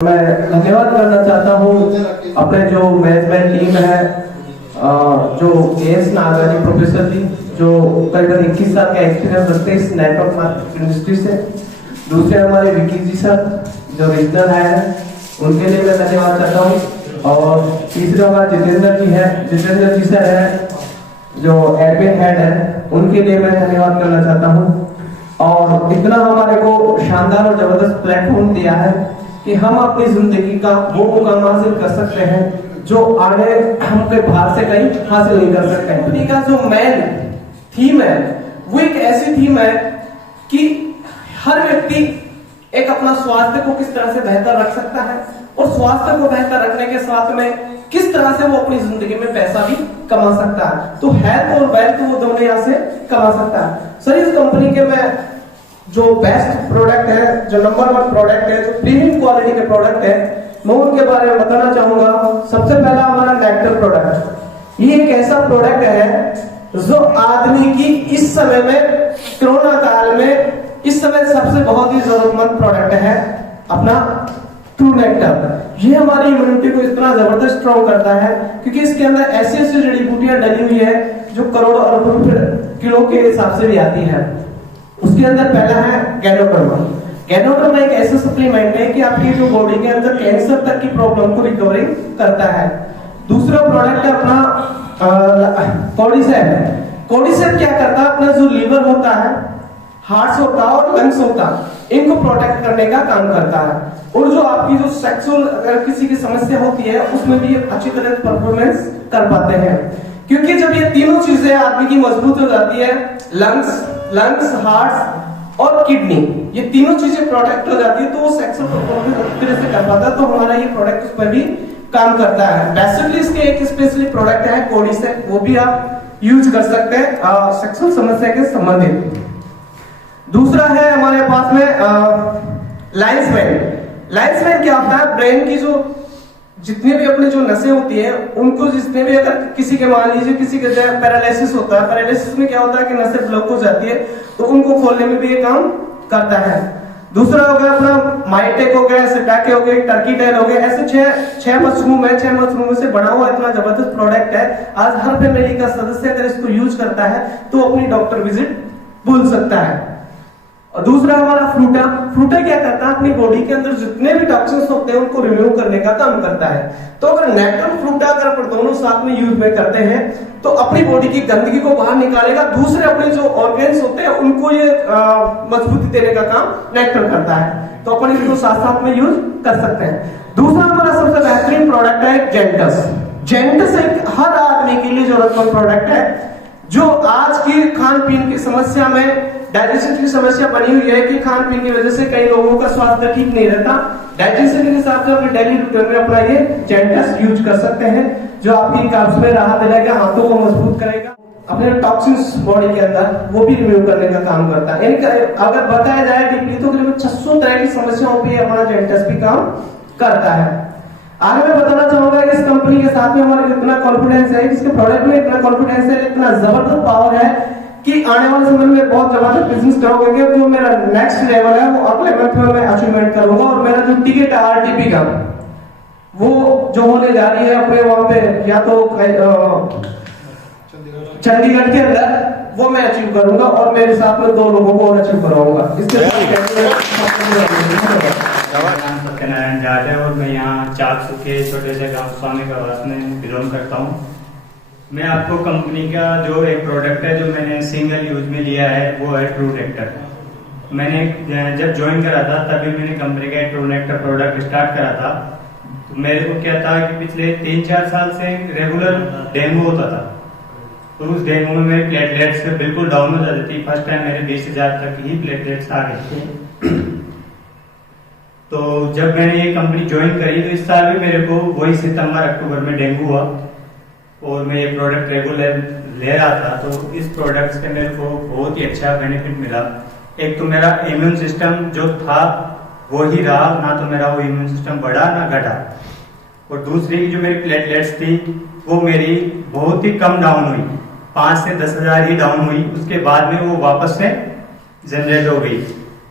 मैं धन्यवाद करना चाहता हूँ अपने जो मैनेजमेंट टीम है, जो एस नागरानी प्रोफेसर जी जो करीबन 21 साल का एक्सपीरियंस रखते हैं इस नेटवर्क मार्केटिंग इंडस्ट्री से। दूसरे हमारे विकी जी सर जो रीजनल है उनके लिए मैं धन्यवाद करता हूँ। और तीसरे हमारा जितेंद्र जी है, जितेंद्र जी सर है जो एडमिन हेड है, उनके लिए मैं धन्यवाद करना चाहता हूँ। और इतना हमारे को शानदार और जबरदस्त प्लेटफॉर्म दिया है कि हम अपनी जिंदगी का वो मुकाम हासिल कर सकते हैं जो आगे हम कहीं बाहर से कहीं हासिल नहीं कर सकते हैं। कंपनी का जो मेन थीम है वो एक ऐसी थीम है कि हर व्यक्ति एक अपना स्वास्थ्य को किस तरह से बेहतर रख सकता है और स्वास्थ्य को बेहतर रखने के साथ में किस तरह से वो अपनी जिंदगी में पैसा भी कमा सकता है। तो हेल्थ और वेल्थ वो दोनों यहाँ से कमा सकता है। सर इस कंपनी के मैं जो बेस्ट प्रोडक्ट है, जो नंबर 1 प्रोडक्ट है, जो प्रीमियम क्वालिटी के प्रोडक्ट है, मैं उनके बारे में बताना चाहूंगा। सबसे पहला हमारा नेक्टर प्रोडक्ट। ये एक ऐसा प्रोडक्ट है जो आदमी की इस समय में कोरोना काल में इस समय सबसे बहुत ही जरूरतमंद प्रोडक्ट है अपना ट्रू नेक्टर। ये हमारी इम्यूनिटी को इतना जबरदस्त स्ट्रॉन्ग करता है क्योंकि इसके अंदर ऐसी ऐसी जड़ी बूटियां डली हुई है जो करोड़ों अरबों किलो के हिसाब से भी आती है। उसके अंदर पहला है गैनोडर्मा। गैनोडर्मा एक ऐसा सप्लीमेंट है कि आपकी जो बॉडी के अंदर कैंसर तक की प्रॉब्लम को रिकवरिंग करता है। दूसरा प्रोडक्ट है अपना कोर्डिसेप। कोर्डिसेप क्या करता है, अपना जो लीवर होता है, हार्ट होता है और लंग्स होता है, इनको प्रोटेक्ट करने का काम करता है। और जो आपकी जो सेक्सुअल अगर किसी की समस्या होती है उसमें भी अच्छी तरह परफॉर्मेंस कर पाते हैं क्योंकि जब ये तीनों चीजें आदमी की मजबूत हो जाती है, लंग्स, हार्ट और किडनी, ये तीनों चीजें प्रोटेक्ट हो जाती है तो वो सेक्सुअल परफॉर्मेंस अच्छी तरह से कर पाता है। तो हमारा ये प्रोडक्ट उस पर भी काम करता है। बेसिकली इसके एक स्पेशली प्रोडक्ट है कोर्डिसेप, वो भी आप यूज कर सकते हैं सेक्सुअल समस्या के संबंधित। दूसरा है हमारे पास में लाइन्समैन। लाइन्समैन क्या होता है, ब्रेन की जो जितने भी अपने जो नसें होती है उनको जितने भी अगर किसी के मान लीजिए किसी के पैरालिसिस होता है, पैरालिसिस में क्या होता है कि नसें ब्लॉक हो जाती है तो उनको खोलने में भी ये काम करता है। दूसरा हो गया अपना माइटेक हो गया, सिटाके हो गए, टर्की टेल हो गए, ऐसे छह मशरूम है, 6 मशरूम से बना हुआ इतना जबरदस्त प्रोडक्ट है। आज हर फैमिली का सदस्य अगर इसको यूज करता है तो अपनी डॉक्टर विजिट भूल सकता है। और दूसरा हमारा फ्रूटा क्या करता है, अपनी बॉडी के अंदर जितने भी टॉक्सिन्स होते हैं उनको रिमूव करने का काम करता है। तो अगर नेक्टर फ्रूटा अगर अपन दोनों साथ में यूज में करते हैं तो अपनी बॉडी की गंदगी को बाहर निकालेगा, दूसरे अपने जो ऑर्गेन्स होते हैं उनको ये मजबूती देने का काम नेक्टर करता है। तो अपन इसको साथ साथ में यूज कर सकते हैं। दूसरा हमारा सबसे बेहतरीन प्रोडक्ट है जेंटस। जेंटस एक हर आदमी के लिए जरूरतमंद प्रोडक्ट है जो आज की खान पीन की समस्या में डाइजेशन की समस्या बनी हुई है कि खान पीन की वजह से कई लोगों का स्वास्थ्य ठीक नहीं रहता। डाइजेशन के हिसाब से अपने डेली रूटीन में अपना ये जेंटस यूज कर सकते हैं जो आपकी कब्ज में राहत देगा, हाथों को मजबूत करेगा, अपने टॉक्सिन्स बॉडी के अंदर वो भी रिमूव करने का काम करता है। अगर बताया जाए डीपली तो करीब 600 तरह की समस्याओं पे हमारा जेंटस भी काम करता है। आगे मैं बताना चाहूंगा इस कंपनी के साथ में हमारा इतना कॉन्फिडेंस है, इसके प्रोडक्ट में इतना कॉन्फिडेंस है, इतना जबरदस्त पावर है कि आने वाले समय में बहुत जबरदस्त बिजनेस करोगे। जो मेरा नेक्स्ट लेवल है वो अगले मंथ में मैं अचीवमेंट करूंगा और मेरा जो टिकट है आरटीपी का वो जो होने जा रही है अपने वहां पे या तो चंडीगढ़ के अंदर वो मैं अचीव करूंगा और मेरे साथ में 2 लोगों को और अचीव कराऊंगा। इसके सत्यनारायण जाट है और मैं यहाँ चाकसू के छोटे से गांव स्वामी प्रवास में बिलोंग करता हूँ। मैं आपको कंपनी का जो एक प्रोडक्ट है जो मैंने सिंगल यूज में लिया है वो है ट्रू नेक्टर। मैंने जब ज्वाइन करा था तभी मैंने कंपनी का ट्रू नेक्टर प्रोडक्ट स्टार्ट करा था। तो मेरे को क्या था कि पिछले 3-4 साल से रेगुलर डेंगू होता था तो उस डेंगू में मेरे प्लेटलेट्स बिल्कुल डाउन हो जाती थी। फर्स्ट टाइम मेरे 20,000 तक ही प्लेटलेट्स आ गए थे। तो जब मैंने ये कंपनी ज्वाइन करी तो इस साल भी मेरे को वही सितंबर-अक्टूबर में डेंगू हुआ और मैं ये प्रोडक्ट रेगुलर ले रहा था। तो इस प्रोडक्ट से मेरे को बहुत ही अच्छा बेनिफिट मिला। एक तो मेरा इम्यून सिस्टम जो था वो ही रहा, ना तो मेरा वो इम्यून सिस्टम बढ़ा ना घटा। और दूसरी जो मेरी प्लेटलेट्स थी वो मेरी बहुत ही कम डाउन हुई, 5 से 10,000 ही डाउन हुई। उसके बाद में वो वापस से जनरेट हो गई।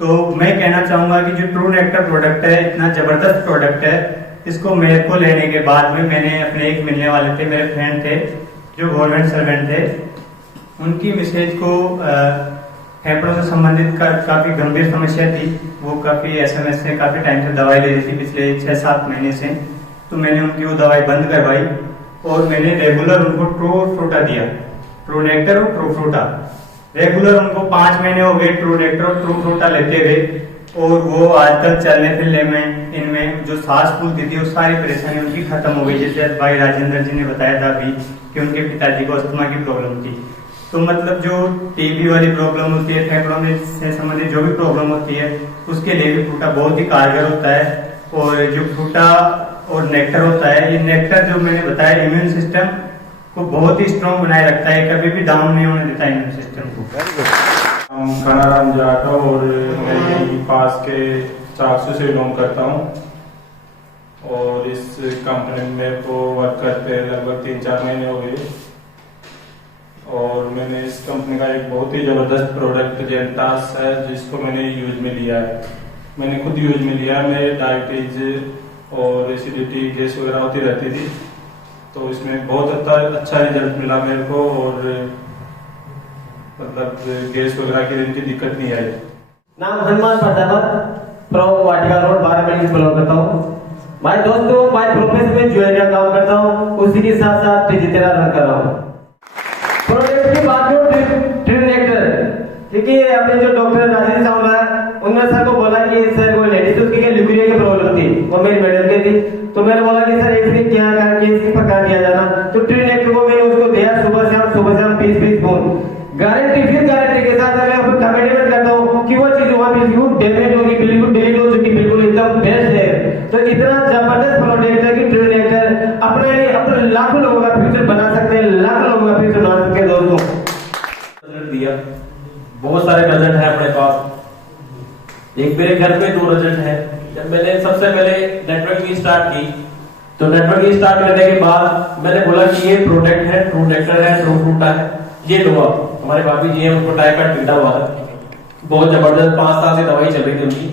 तो मैं कहना चाहूंगा कि जो ट्रू नेक्टर प्रोडक्ट है इतना जबरदस्त प्रोडक्ट है, इसको मेरे को लेने के बाद में मैंने अपने एक मिलने वाले थे, मेरे फ्रेंड थे जो गवर्नमेंट सर्वेंट थे, उनकी मिसेज को फेफड़ों से संबंधित काफी गंभीर समस्या थी। वो काफी एसएमएस से काफी टाइम से दवाई ले रही थी, पिछले 6-7 महीने से। तो मैंने उनकी वो दवाई बंद करवाई और मैंने रेगुलर उनको ट्रू फ्रूटा दिया, ट्रू नेक्टर और ट्रू फ्रूटा। रेगुलर उनको 5 महीने हो गए ट्रू नेक्टर और ट्रू फ्रूटा लेते हुए, और वो आज तक चलने फिरने में इनमें जो सांस फूलती थी वो सारी परेशानी उनकी खत्म हो गई। जैसे भाई राजेंद्र जी ने बताया था अभी कि उनके पिताजी को अस्थमा की प्रॉब्लम थी। तो मतलब जो टीबी वाली प्रॉब्लम होती है, फेफड़ों में से संबंधित जो भी प्रॉब्लम होती है, उसके लिए भी फ्रूटा बहुत ही कारगर होता है। और जो फ्रूटा और नेक्टर होता है, ये नेक्टर जो मैंने बताया इम्यून सिस्टम को बहुत ही स्ट्रॉन्ग बनाए रखता है, कभी भी डाउन नहीं होने देता इम्यून सिस्टम को। घनाराम जाट और मैं यही पास के 400 से बिलोंग करता हूँ और इस कंपनी में को वर्क करते लगभग 3-4 महीने हो गए। और मैंने इस कंपनी का एक बहुत ही ज़बरदस्त प्रोडक्ट जेंटास है जिसको मैंने यूज में लिया है। मैंने खुद यूज में लिया, मेरे डायबिटीज और एसिडिटी गैस वगैरह होती रहती थी, तो इसमें बहुत अच्छा रिजल्ट मिला मेरे को और मतलब गैस वगैरह की इनकी दिक्कत नहीं आई। नाम हनुमान प्रजापत, प्रो वाटिका रोड 12 बिल्डिंग बिलोंग करता हूँ। भाई दोस्तों, मैं प्रोफेशन में ज्वेलरी का काम करता हूँ, उसी के साथ साथ डिजिटल रन कर रहा हूँ। प्रोडक्ट की बात करूं ट्रू नेक्टर, क्योंकि अपने जो डॉक्टर राजेश साहब है उन्होंने सर को बोला कि सर वो लेडीज उसकी क्या ल्यूकेरिया की प्रॉब्लम थी, वो मेरी मेडल की थी। तो मैंने बोला कि सर इसके क्या करके इसकी प्रकार दिया जाना, तो ट्रू नेक्टर को मैंने उसको दिया सुबह शाम 20-20 बूंद। गारंटी फिर गारंटी के साथ मैं आपको कमिटमेंट करता हूँ कि वो चीज वहां बिल्कुल डैमेज होगी, बिल्कुल डिलीट हो चुकी, बिल्कुल एकदम बेस्ट है। तो इतना जबरदस्त प्रोडक्ट है कि ट्रू नेक्टर अपने लाखों लोगों का फ्यूचर बना सकते हैं, लाखों लोगों का फ्यूचर बना सकते हैं। दोस्तों दिया बहुत सारे रिजल्ट है अपने पास। एक मेरे घर पे 2 रिजल्ट है। जब मैंने सबसे पहले नेटवर्किंग स्टार्ट की, तो नेटवर्किंग स्टार्ट करने के बाद मैंने बोला कि ये प्रोडक्ट है, ट्रू नेक्टर है, ट्रू फ्रूटा है, ये लो आप। हमारे भाभी जी हैं, उनको टाइफाइड पीड़ा हुआ है, बहुत जबरदस्त 5 साल से दवाई चल रही थी उनकी।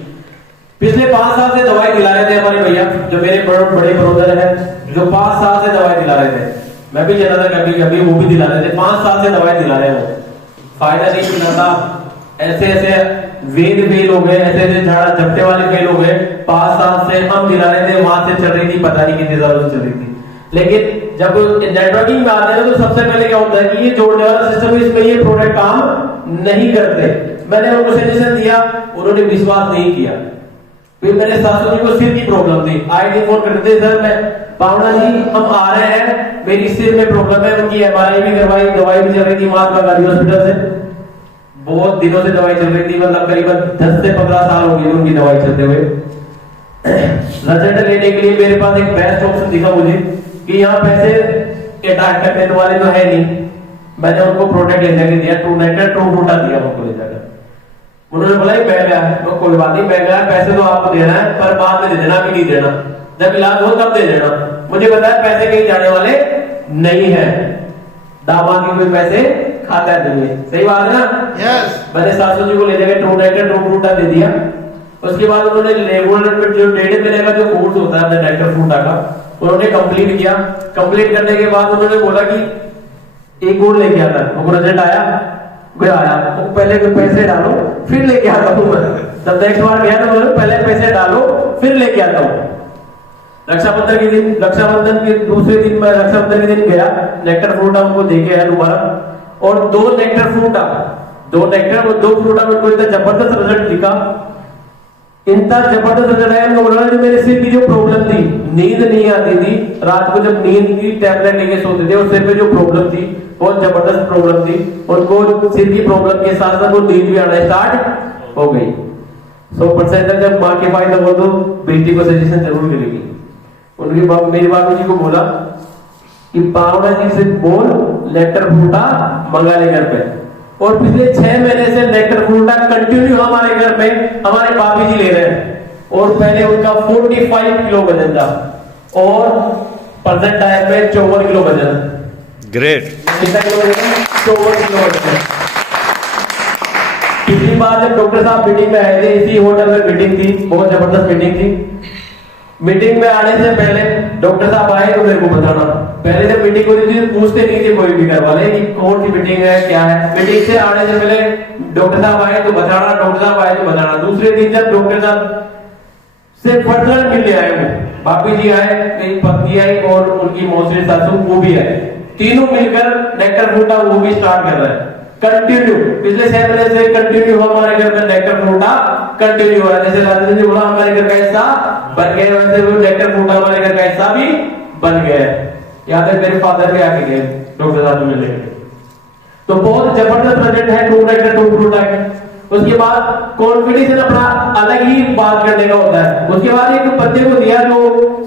पिछले 5 साल से दवाई दिला रहे थे हमारे भैया, जो मेरे बड़े ब्रदर है, जो 5 साल से दवाई दिला रहे थे। मैं भी चला था कभी कभी, वो भी दिला रहे थे। 5 साल से दवाई दिला रहे हैं, वो फायदा नहीं मिला था। ऐसे वेद फेल हो गए, ऐसे झाड़ा झपटे वाले फेल हो गए। 5 साल से हम दिला रहे थे, वहां से चल रही थी, पता नहीं कितनी सालों से चल रही थी। लेकिन जब नेटवर्किंग में आते हैं तो सबसे पहले क्या होता है कि ये जोड़ने वाला सिस्टम, इसमें ये प्रोडक्ट काम नहीं करते। मैंने उनको सजेशन दिया, उन्होंने विश्वास नहीं किया। फिर मेरे सासू जी को सिर की प्रॉब्लम थी, आए दिन फोन करते थे, सर मैं पावना जी हम आ रहे हैं, मेरी सिर में प्रॉब्लम है। उनकी MRI भी करवाई, दवाई भी चल रही थी महात्मा गांधी हॉस्पिटल से, बहुत दिनों से दवाई चल रही थी, मतलब करीबन 10 से 15 साल हो गए उनकी दवाई चलते हुए। रिजल्ट लेने के लिए मेरे पास एक बेस्ट ऑप्शन दिखा मुझे कि यहाँ पैसे के डॉक्टर देने वाले तो है नहीं। मैंने उनको प्रोडक्ट ले जाकर दिया, ट्रू नेक्टर ट्रू फ्रूटा दिया उनको ले जाकर। उन्होंने बोला महंगा है, तो कोई बात नहीं, महंगा है, पैसे तो आपको देना है, पर बाद में दे देना, अभी नहीं देना, जब इलाज हो तब दे देना। मुझे बताया पैसे कहीं जाने वाले नहीं है, दामाद के कोई पैसे खाता नहीं है। सही बात है ना? यस। मैंने सासू जी को ले जाकर ट्रू नेक्टर ट्रू फ्रूटा दे दिया। उसके बाद उन्होंने रेगुलर जो 1.5 महीने का जो कोर्स होता है अपने नेक्टर फ्रूटा का, उन्होंने कंप्लीट किया। कंप्लीट करने के बाद उन्होंने बोला कि एक और लेके आना। वो रिजल्ट आया, तो पहले तो पैसे डालो फिर लेके आता हूँ। जब नेक्स्ट बार गया तो पहले पैसे डालो फिर लेके आता हूँ। रक्षाबंधन के दिन, रक्षाबंधन के दूसरे दिन मैं रक्षाबंधन के दिन गया, नेक्टर फ्रूटा उनको देके आया दोबारा, और 2 नेक्टर फ्रूटा, 2 नेक्टर और 2 फ्रूटा में कोई जबरदस्त रिजल्ट दिखा। इतना जबरदस्त रिजल्ट आया, उन्होंने जो मेरे सिर की जो प्रॉब्लम थी, नींद नहीं आती थी, रात को जब नींद की टैबलेट लेके सोते थे, उस सिर पे जो प्रॉब्लम थी बहुत जबरदस्त प्रॉब्लम थी, उनको सिर की प्रॉब्लम के साथ साथ वो नींद भी आना स्टार्ट हो गई। 100% जब माँ के फायदा हो तो बेटी को सजेशन जरूर मिलेगी। उनकी मेरी बाबू जी को बोला कि पावना जी से बोल नेक्टर फ्रूटा मंगा ले घर पे, और पिछले 6 महीने से नेक्टर फ्रूटा कंटिन्यू हमारे घर में हमारे बाबी जी ले रहे हैं। और पहले उनका 45 किलो वजन था और प्रेजेंट टाइम में 54 किलो वजन। ग्रेट। कितना किलो वजन? 54 किलो वजन। पिछली बार जब डॉक्टर साहब मीटिंग में आए थे, इसी होटल में मीटिंग थी, बहुत जबरदस्त मीटिंग थी। मीटिंग में आने से पहले डॉक्टर साहब आए तो मेरे को बताना। पहले जब मीटिंग होती थी पूछते नहीं थे कोई भी घर वाले कि कौन सी मीटिंग है, क्या है। मीटिंग से आने से पहले डॉक्टर साहब आए तो बताना, डॉक्टर साहब आए तो बताना। दूसरे दिन जब डॉक्टर साहब से पर्सनल मिलने आए, वो भाभी जी आए, मेरी पत्नी आई और उनकी मौसी सासू वो भी आए, तीनों मिलकर नेक्टर फूटा वो भी स्टार्ट कर रहे हैं कंटिन्यू। पिछले 6 महीने से कंटिन्यू हमारे घर में नेक्टर फूटा कंटिन्यू हो रहा है। जैसे राजेश जी बोला हमारे घर का हिस्सा बन गया, वैसे वो नेक्टर फूटा हमारे घर का हिस्सा भी बन गया है। यहाँ तक मेरे फादर भी आके गए डॉक्टर साहब मिलने के लिए। तो बहुत जबरदस्त प्रोजेक्ट है टू नेक्टर टू फ्रूटा के। उसके बाद कॉन्फिडेंस अपना अलग ही बात करने का होता है। उसके बाद एक बंदे को दिया जो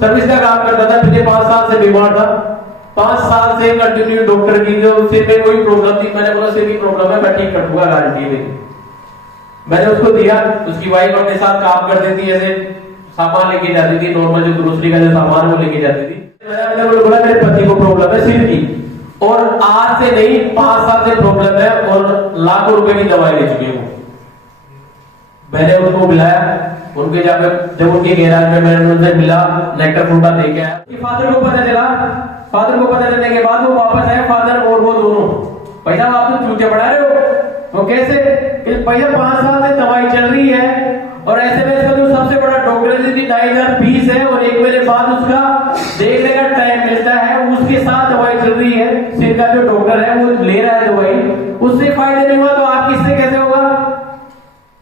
सर्विस का काम करता था, पिछले 5 साल से बीमार था, 5 साल से कंटिन्यू डॉक्टर की जो सिर में कोई प्रॉब्लम थी, मैंने बोला सिर की प्रॉब्लम है मैं ठीक कर दूंगा गारंटी में। मैंने उसको दिया, उसकी वाइफ अपने साथ काम कर देती, ऐसे सामान लेके जाती थी, नॉर्मल जो ग्रोसरी का जो सामान वो लेके जाती थी। मैंने बोला मेरे पति को प्रॉब्लम है सिर की, और आज से नहीं 5 साल से प्रॉब्लम है और लाखों रुपए की दवाई ले चुके हैं। मैंने उनको बुलाया, उनके जाकर जब उनके गैराज में मैंने उनसे मिला, नेक्टर फ्रूटा दे के आया। फादर को पता चला, फादर को पता चलने के बाद वो वापस आए, फादर और वो दोनों, भैया आप तो चूते बढ़ा रहे हो। तो कैसे? भैया 5 साल से दवाई चल रही है और ऐसे में इसका जो सबसे बड़ा डॉक्टर है जिसकी 2500 फीस है और 1 महीने बाद उसका देखने का टाइम मिलता है, उसके साथ दवाई चल रही है। सिर का जो डॉक्टर है वो ले रहा है दवाई, उससे फायदा नहीं हुआ तो आप किससे कैसे होगा?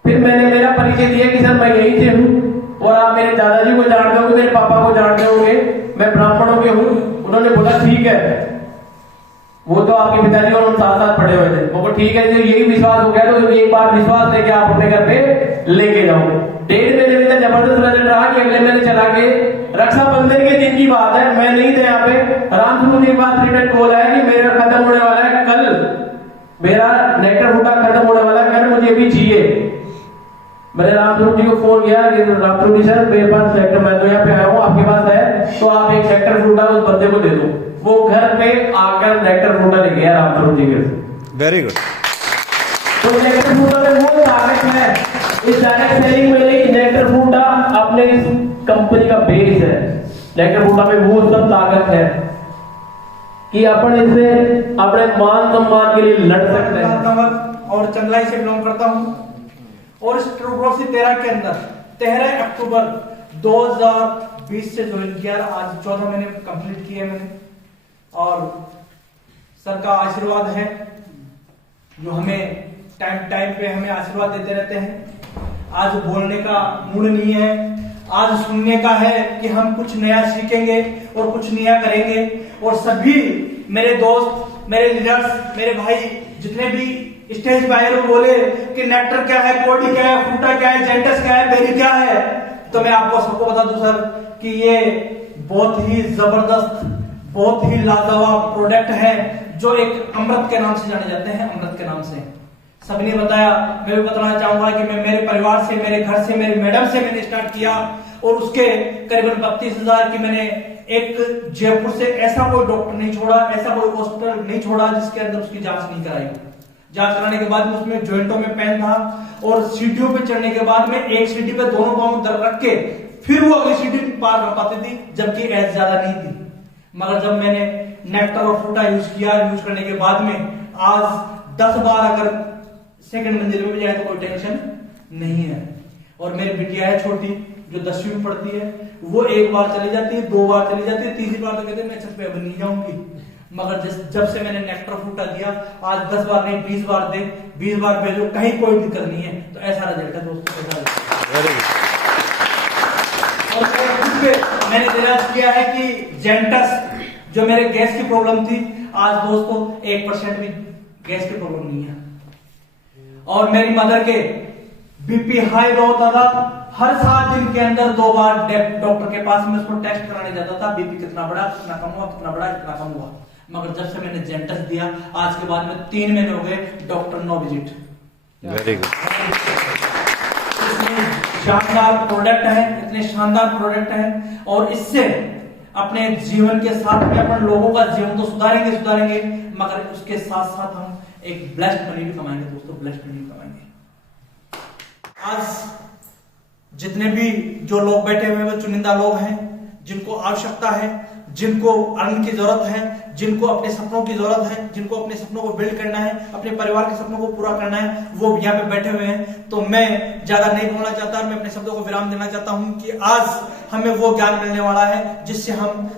फिर मैंने मेरा परिचय दिया कि सर मैं यहीं से हूँ और आप मेरे दादाजी को जानते होंगे, मेरे पापा को जानते होंगे, मैं ब्राह्मणों के हूँ। उन्होंने बोला ठीक है, वो तो आपके पिताजी और हम साथ साथ पढ़े हुए थे। वो ठीक है, यही विश्वास हो गया तो एक बार विश्वास लेके आप अपने घर पे लेके जाओ। 1.5 महीने में जबरदस्त रिजल्ट रहा कि अगले महीने चला के रक्षाबंधन के दिन की बात है, मैं नहीं था यहाँ पे, रामस्वरूप के पास रिटर्न कॉल आया कि मेरा खत्म होने वाला है कल, मेरा नेक्टर फूटा खत्म होने वाला है, कल मुझे भी चाहिए। मैंने रामस्वरूप जी को फोन किया कि रामस्वरूप जी सर मेरे पास सेक्टर, मैं तो यहाँ पे आया हूँ, आपके पास है तो आप एक सेक्टर फ्रूटा उस बंदे को दे दो। वो घर पे आकर नेक्टर फ्रूटा ले गया रामस्वरूप जी के। Very good. तो नेक्टर फ्रूटा में वो ताकत है, इस डायरेक्ट सेलिंग में नहीं, नेक्टर फ्रूटा अपने इस कंपनी का बेस है। नेक्टर फ्रूटा में वो सब ताकत है कि अपन इससे अपने मान सम्मान के लिए लड़ सकते हैं। और चंदलाई से बिलोंग करता हूँ और इस ट्रूग्रोसी 13 के अंदर 13 अक्टूबर 2020 से ज्वाइन किया, आज 14 महीने कंप्लीट किए मैंने। और सर का आशीर्वाद है जो हमें टाइम पे हमें आशीर्वाद देते रहते हैं। आज बोलने का मूड नहीं है, आज सुनने का है कि हम कुछ नया सीखेंगे और कुछ नया करेंगे। और सभी मेरे दोस्त, मेरे लीडर्स, मेरे भाई जितने भी स्टेज पे आए बोले कि नेक्टर क्या है, कोडी क्या है, फ्रूटा क्या है, जेंटस क्या है, बेरी क्या है, तो मैं आपको सबको बता दूं सर कि ये बहुत ही जबरदस्त, बहुत ही लाजवाब प्रोडक्ट है जो एक अमृत के नाम से जाने जाते हैं। अमृत के नाम से सबने बताया, मैं भी बताना चाहूंगा कि मैं मेरे परिवार से, मेरे घर से, मेरे मैडम से मैंने स्टार्ट किया और उसके करीबन 32,000 की मैंने एक जयपुर से ऐसा कोई डॉक्टर नहीं छोड़ा, ऐसा कोई हॉस्पिटल नहीं छोड़ा जिसके अंदर उसकी जांच नहीं कराई। जांच कराने के बाद में उसमें जॉइंटों में पेन था और सीढ़ियों पे चढ़ने के बाद में एक सीढ़ी पे दोनों पांव दर रख के फिर वो अगली सीढ़ी पार कर पाती थी, जबकि एज ज्यादा नहीं थी। मगर जब मैंने नेक्टर और फ्रूटा यूज किया, यूज करने के बाद में आज 10 बार अगर सेकंड मंजिल में भी जाए तो कोई टेंशन नहीं है। और मेरी बिटिया है छोटी जो 10वीं में पढ़ती है, वो 1 बार चली जाती है, 2 बार चली जाती है, तीसरी बार तो कहते हैं मैं छत पे अब नहीं जाऊंगी। मगर जब से मैंने नेक्टर फ्रूटा दिया, आज 10 बार नहीं 20 बार दे, 20 बार भेजो, कहीं कोई दिक्कत नहीं है। तो ऐसा रिजल्ट है दोस्तों, ऐसा और मैंने रियलाइज किया है कि जेंटस जो मेरे गैस की प्रॉब्लम थी, आज दोस्तों 1% भी गैस की प्रॉब्लम नहीं है। और मेरी मदर के बीपी हाई होता था, हर 7 दिन के अंदर 2 बार डॉक्टर के पास में उसको टेस्ट कराने जाता था, बीपी कितना बढ़ा, कितना कम हुआ, कितना बढ़ा, कितना कम हुआ। मगर जब से मैंने जेंटस दिया, आज के बाद में 3 महीने हो गए, doctor no visit. Very good. शानदार प्रोडक्ट है, इतने शानदार प्रोडक्ट है और इससे अपने जीवन के साथ में अपन लोगों का जीवन तो सुधारेंगे, मगर उसके साथ साथ हम एक ब्लेस्ड मनी भी कमाएंगे दोस्तों, ब्लेस्ड मनी कमाएंगे। आज जितने भी जो लोग बैठे हुए हैं वो चुनिंदा लोग हैं, जिनको आवश्यकता है, जिनको अर्न की जरूरत है, जिनको अपने सपनों की जरूरत है, जिनको अपने सपनों को बिल्ड करना है, अपने परिवार के सपनों को पूरा करना है, वो यहाँ पे बैठे हुए हैं। तो मैं ज्यादा नहीं बोलना चाहता, मैं अपने शब्दों को विराम देना चाहता हूं कि आज हमें वो ज्ञान मिलने वाला है जिससे हम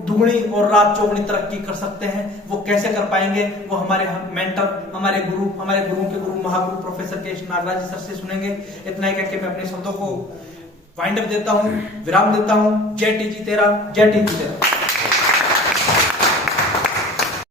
दुगनी और रात चौगुनी तरक्की कर सकते हैं। वो कैसे कर पाएंगे, वो हमारे मेंटर, हमारे गुरुओं के गुरु महागुरु प्रोफेसर के नागराज सर से सुनेंगे। इतना ही कहकर मैं अपने शब्दों को वाइंड अप देता हूं, विराम देता हूं। जय टीजी तेरा, जय टीजी तेरा।